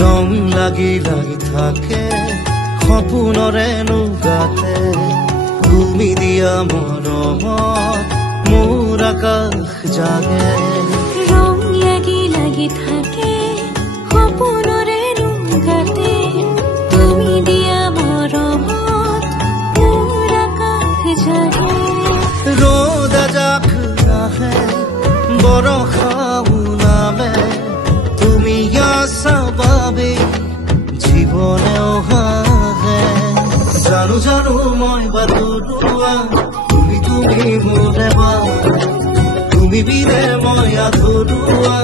ৰং লাগি লাগি থাকে সপোনৰে নুগাতে তুমি দিয়া মৰমত মোৰ আকাশ জাগে ৰং লাগি লাগি থাকে সপোনৰে নুগাতে তুমি দিয়া মৰমত মোৰ আকাশ জাগে ৰ'দ এজাক নাহে বৰষাও নামে তুমি আছা বাবে জীৱনেও হাঁহে জানো জানো মই বাটৰুৱা তুমি মোৰে বা তুমি বিনে মই আধৰুৱা